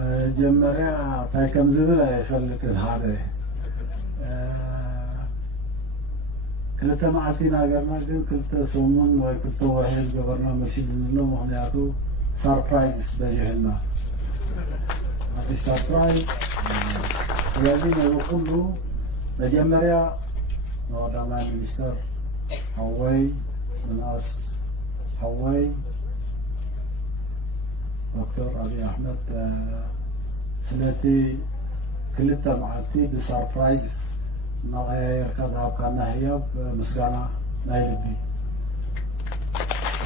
መጀመሪያ ታይ ከም ዝብል ኣይፈልጥን ሓደ ክልተ መዓልቲ ናገርና ግን ክልተ ሰሙን ወይ ክልተ ወርሒ ዝገበርና መሲልንሎ ምክንያቱ ሰርፕራይዝ በዚሕና ሰርፕራይዝ ስለዚ ነዚ ኩሉ መጀመሪያ ቀዳማይ ሚኒስተር ሓወይ ምንኣስ ሓወይ ዶክተር አብይ አሕመድ ስለቲ ክልተ መዓልቲ ብሰርፕራይዝ ናቀያየርካ ዝሃብካና ህያብ ምስጋና ናይ ልቢ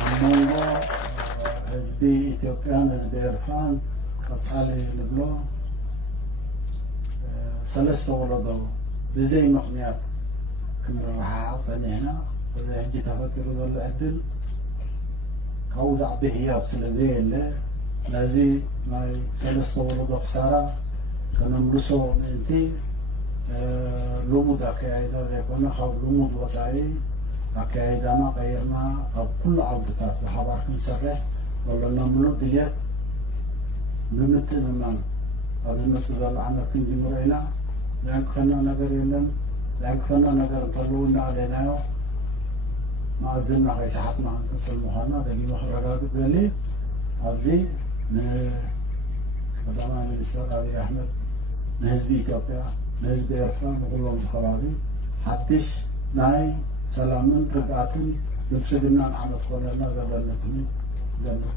ኣብ መንጎ ህዝቢ ኢትዮጵያን ህዝቢ ኤርትራን ቀፃሊ ንብሎ ሰለስተ ወለዶ ብዘይ ምክንያት ክንረሓቕ ፀኒሕና እዚ ሕጂ ተፈጢሩ ዘሎ ዕድል ካብኡ ዛዕቢ ህያብ ስለዘየለ ነዚ ናይ ሰለስተ ወለዶ ክሳራ ከነምልሶ ምእንቲ ልሙድ ኣከያይዳ ዘይኮነ ካብ ልሙድ ወፃኢ ኣከያይዳና ቀይርና ኣብ ኩሉ ዓውድታት ብሓባር ክንሰርሕ ዘለና ሙሉእ ድልየት ብምትእምማን ኣብ ዝመፅእ ዘሎ ዓመት ክንጅምሮ ኢና ዘዕንቅፈና ነገር የለን ዘዕንቅፈና ነገር እንተለዉ እናኣለናዮ ማእዝና ከይሰሓትና ክንቅፅል ምዃና ደጊሞ ክረጋግፅ ዘሊ ኣብዚ ንቀዳማይ ሚኒስተር አብይ አሕመድ ንህዝቢ ኢትዮጵያ ንህዝቢ ኤርትራ ንኩሎም ከባቢ ሓድሽ ናይ ሰላምን ርግኣትን ብልፅግናን ዓመት ኮነልና ዘለነትኒ ገምፅ